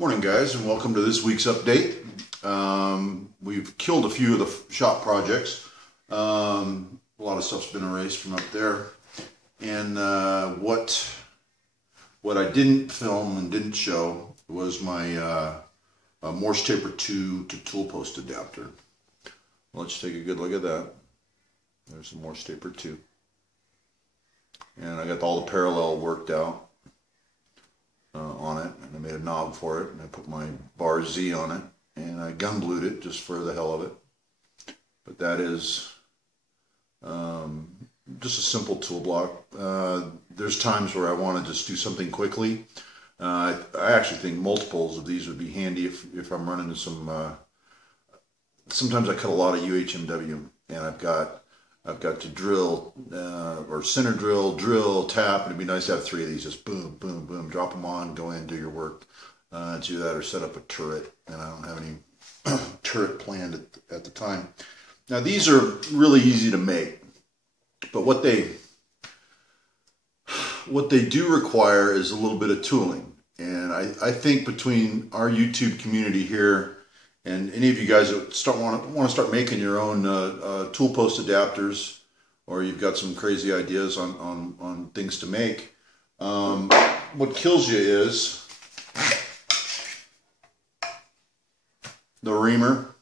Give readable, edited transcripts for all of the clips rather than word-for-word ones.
Morning guys, and welcome to this week's update. We've killed a few of the shop projects. A lot of stuff's been erased from up there. And what I didn't film and didn't show was my Morse Taper 2 to tool post adapter. Let's take a good look at that. There's the Morse Taper 2. And I got all the parallel worked out on it, and I made a knob for it, and I put my bar Z on it, and I gun blued it just for the hell of it. But that is just a simple tool block. There's times where I want to just do something quickly. I actually think multiples of these would be handy if I'm running some. Sometimes I cut a lot of UHMW, and I've got to drill or center drill, tap, and it'd be nice to have three of these. Just boom, boom, boom, drop them on, go in, do your work. Do that or set up a turret, and I don't have any turret planned at the time. Now these are really easy to make, but what they do require is a little bit of tooling. And I think between our YouTube community here and any of you guys that want to start making your own tool post adapters, or you've got some crazy ideas on things to make, what kills you is the reamer.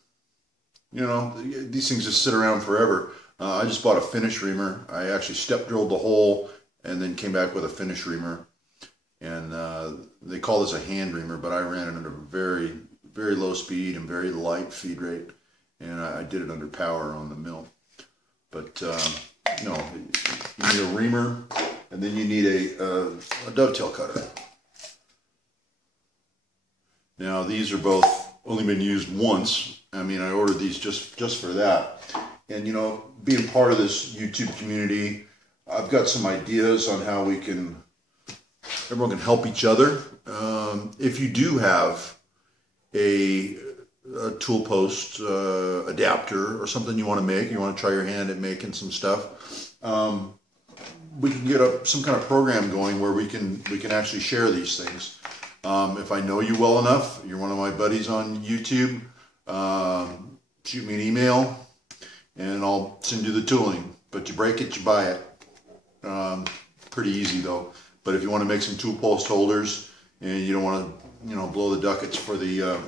You know, these things just sit around forever. I just bought a finish reamer. I actually step drilled the hole and then came back with a finish reamer. And they call this a hand reamer, but I ran it under very low speed and very light feed rate, and I did it under power on the mill. But no, you need a reamer, and then you need a dovetail cutter. Now these are both only been used once. I mean, I ordered these just for that. And you know, being part of this YouTube community, I've got some ideas on how everyone can help each other. If you do have a tool post adapter or something you want to make, you want to try your hand at making some stuff, we can get some kind of program going where we can actually share these things. If I know you well enough, you're one of my buddies on YouTube, shoot me an email and I'll send you the tooling. But you break it, you buy it. Pretty easy though. But if you want to make some tool post holders and you don't want to, blow the ducats for the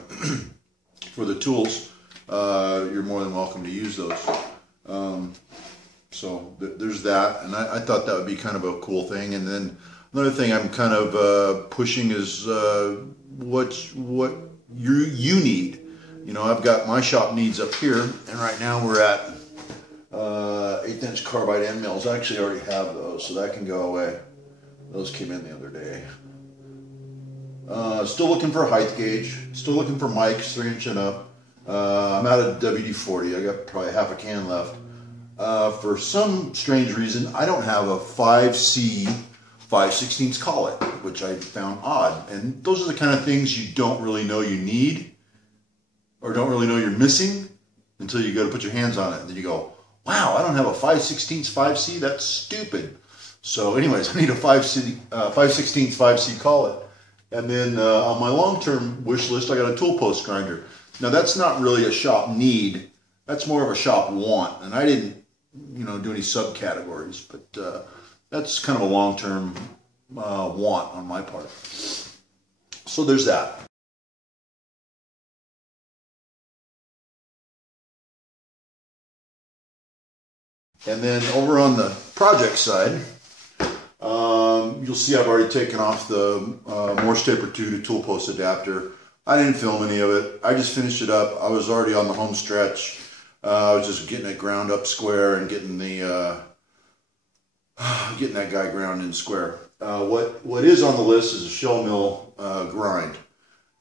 for the tools, you're more than welcome to use those. So there's that, and I thought that would be kind of a cool thing. And then another thing I'm kind of pushing is what you need. You know, I've got my shop needs up here, and right now we're at 1/8" carbide end mills. I actually already have those, so that can go away. Those came in the other day. Still looking for a height gauge. Still looking for mics 3" and up. I'm out of WD-40. I got probably half a can left. For some strange reason, I don't have a 5C 5/16 collet, which I found odd. And those are the kind of things you don't really know you need, or don't really know you're missing, until you go to put your hands on it. And then you go, wow, I don't have a 5/16 5C? That's stupid. So anyways, I need a 5/16 5C collet. And then on my long-term wish list, I got a tool post grinder. Now that's not really a shop need. That's more of a shop want. And I didn't, do any subcategories, but that's kind of a long-term want on my part. So there's that. And then over on the project side, you'll see I've already taken off the Morse Taper 2 to tool post adapter. I didn't film any of it. I just finished it up. I was already on the home stretch. I was just getting it ground up square and getting that guy ground in square. What is on the list is a shell mill grind.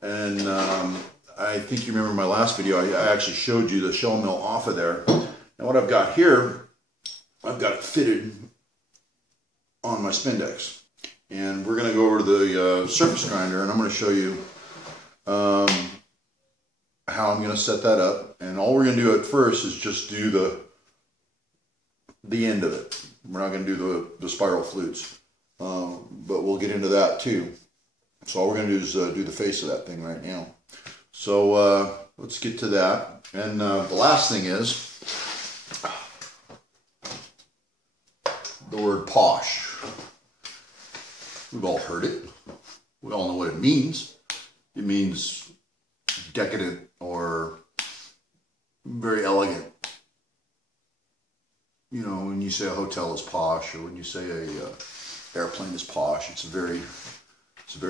And I think you remember my last video, I actually showed you the shell mill off of there. And what I've got here, I've got it fitted on my Spindex. And we're going to go over to the surface grinder, and I'm going to show you how I'm going to set that up. And all we're going to do at first is just do the end of it. We're not going to do the spiral flutes, but we'll get into that too. So all we're going to do is do the face of that thing right now. So let's get to that. And the last thing is the word posh. We've all heard it. We all know what it means. It means decadent or very elegant. You know, when you say a hotel is posh, or when you say a airplane is posh, it's a very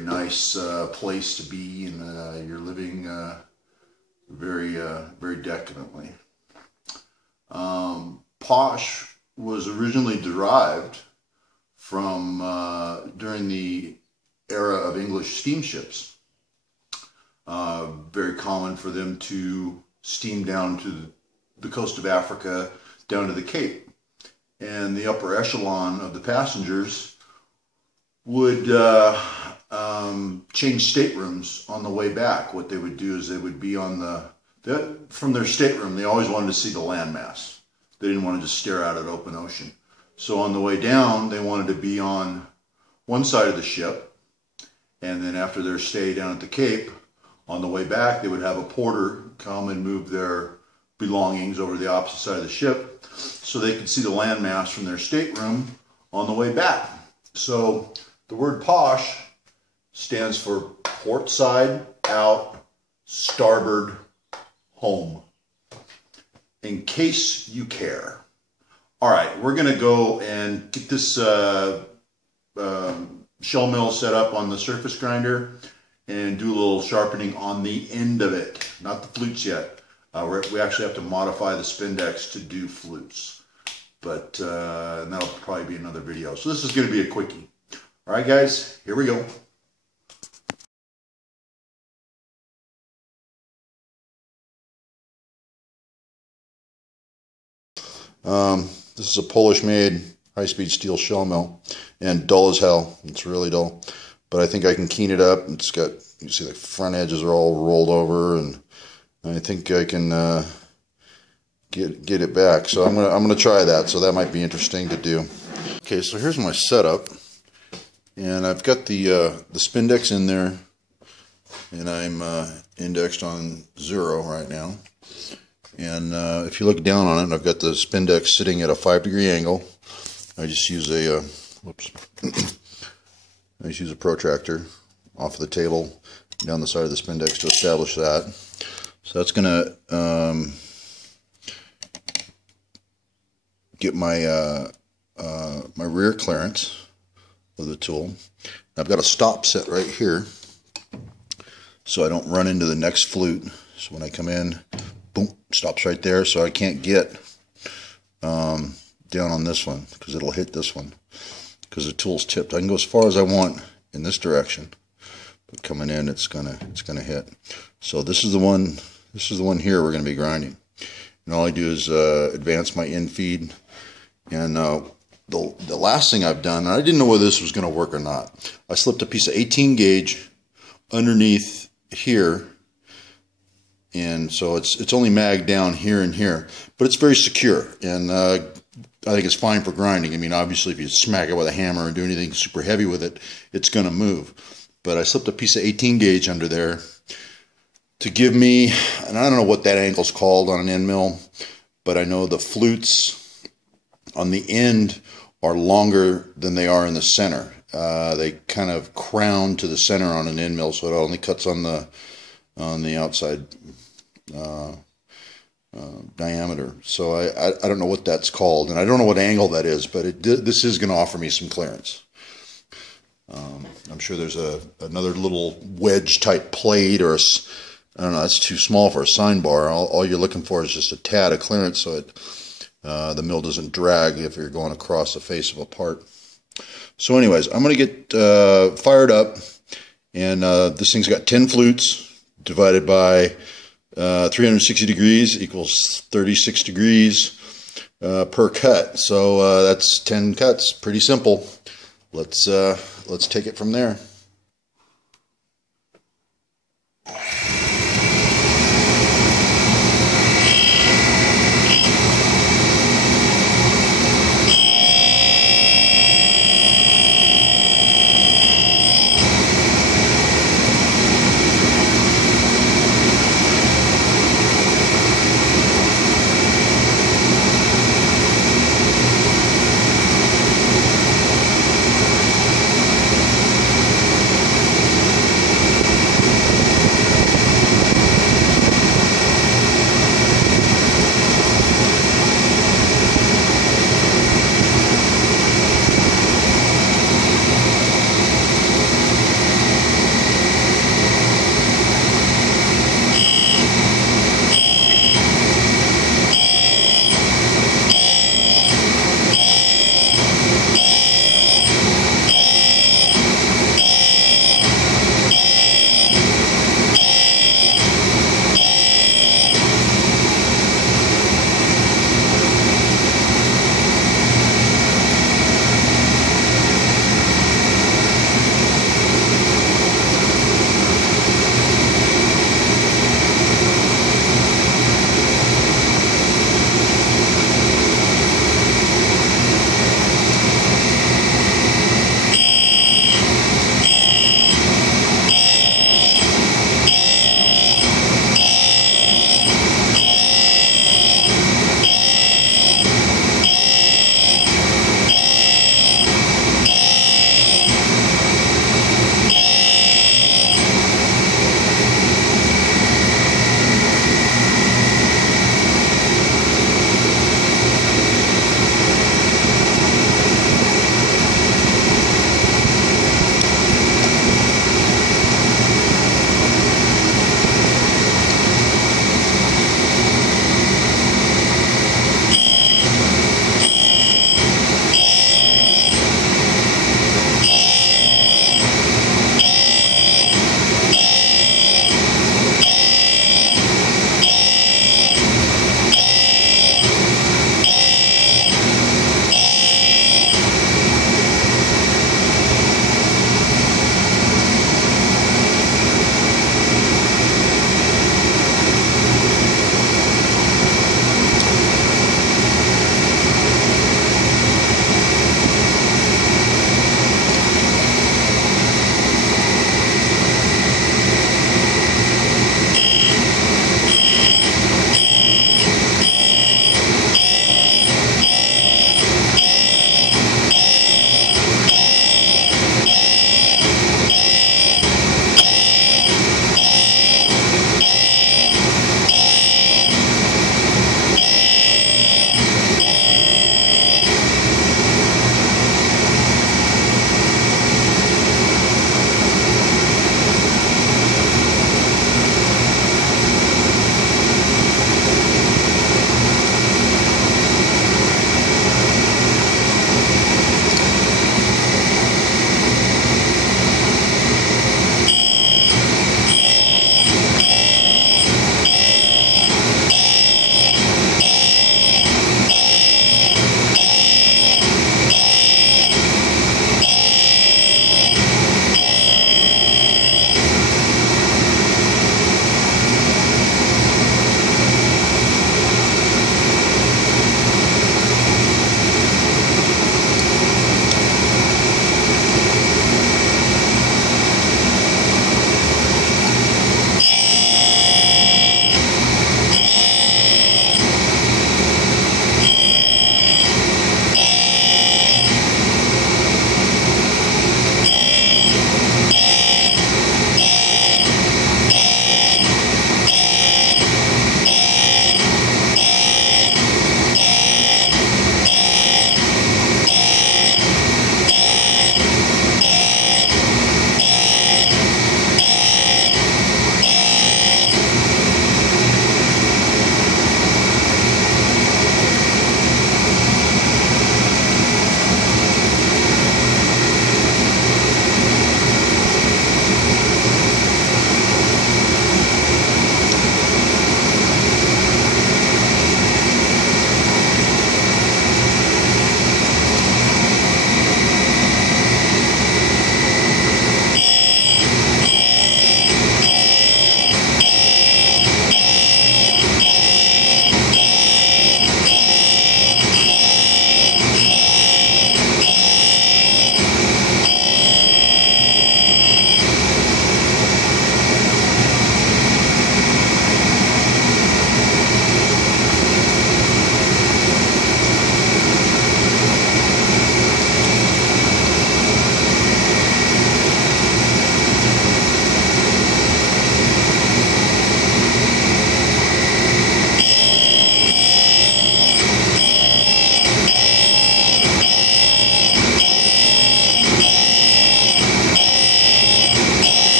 nice place to be, and you're living very decadently. Posh was originally derived from during the era of English steamships. Very common for them to steam down to the coast of Africa, down to the Cape. And the upper echelon of the passengers would change staterooms on the way back. What they would do is they would be on from their stateroom, they always wanted to see the landmass. They didn't want to just stare out at open ocean. So on the way down, they wanted to be on one side of the ship, and then after their stay down at the Cape, on the way back, they would have a porter come and move their belongings over to the opposite side of the ship so they could see the landmass from their stateroom on the way back. So the word posh stands for port side, out, starboard, home. In case you care. All right, we're going to go and get this shell mill set up on the surface grinder and do a little sharpening on the end of it, not the flutes yet. We actually have to modify the Spindex to do flutes, but and that'll probably be another video. So this is going to be a quickie. All right, guys, here we go. This is a Polish-made high-speed steel shell mill, and dull as hell. It's really dull, but I think I can keen it up. It's got, you see the front edges are all rolled over, and I think I can get it back. So I'm gonna try that. So that might be interesting to do. Okay, so here's my setup, and I've got the Spindex in there, and I'm indexed on 0 right now. And if you look down on it, I've got the Spindex sitting at a 5-degree angle. I just use a I just use a protractor off of the table down the side of the Spindex to establish that. So that's going to get my my rear clearance of the tool. I've got a stop set right here, so I don't run into the next flute. So when I come in, boom, stops right there, so I can't get down on this one because it'll hit this one because the tool's tipped. I can go as far as I want in this direction, but coming in, it's gonna hit. So this is the one. This is the one here we're going to be grinding, and all I do is advance my in feed. And the last thing I've done, and I didn't know whether this was going to work or not. I slipped a piece of 18 gauge underneath here. And so it's only magged down here and here, but it's very secure, and I think it's fine for grinding. I mean, obviously, if you smack it with a hammer and do anything super heavy with it, it's going to move. But I slipped a piece of 18 gauge under there to give me, and I don't know what that angle's called on an end mill, but I know the flutes on the end are longer than they are in the center. They kind of crown to the center on an end mill, so it only cuts on the outside diameter. So I don't know what that's called, and I don't know what angle that is, but this is going to offer me some clearance. I'm sure there's another little wedge type plate, or I don't know, that's too small for a sine bar. All you're looking for is just a tad of clearance so the mill doesn't drag if you're going across the face of a part. So anyways, I'm going to get fired up, and this thing's got 10 flutes divided by 360 degrees equals 36 degrees per cut. So that's 10 cuts. Pretty simple. Let's take it from there.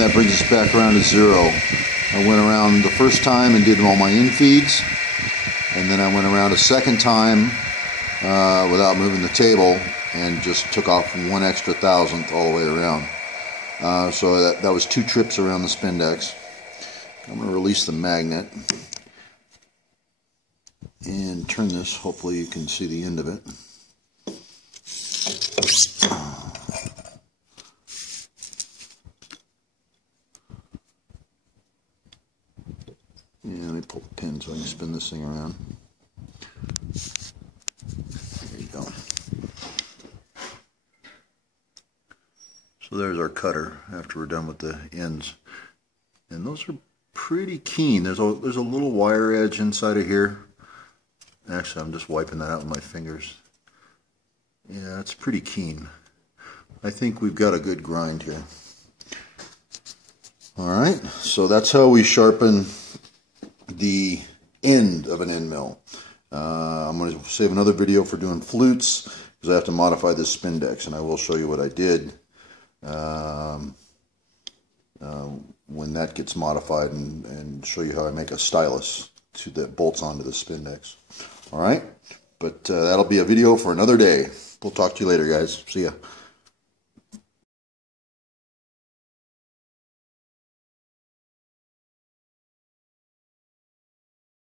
that brings us back around to 0. I went around the first time and did all my infeeds, and then I went around a second time without moving the table and just took off 1 extra thousandth all the way around. So that was 2 trips around the Spindex. I'm going to release the magnet and turn this. Hopefully you can see the end of it. Yeah, let me pull the pin so I can spin this thing around. There you go. So there's our cutter after we're done with the ends. And those are pretty keen. There's a little wire edge inside of here. Actually, I'm just wiping that out with my fingers. Yeah, it's pretty keen. I think we've got a good grind here. Alright, so that's how we sharpen the end of an end mill. I'm going to save another video for doing flutes because I have to modify this Spindex, and I will show you what I did when that gets modified, and show you how I make a stylus that bolts onto the Spindex. Alright, but that'll be a video for another day. We'll talk to you later, guys. See ya.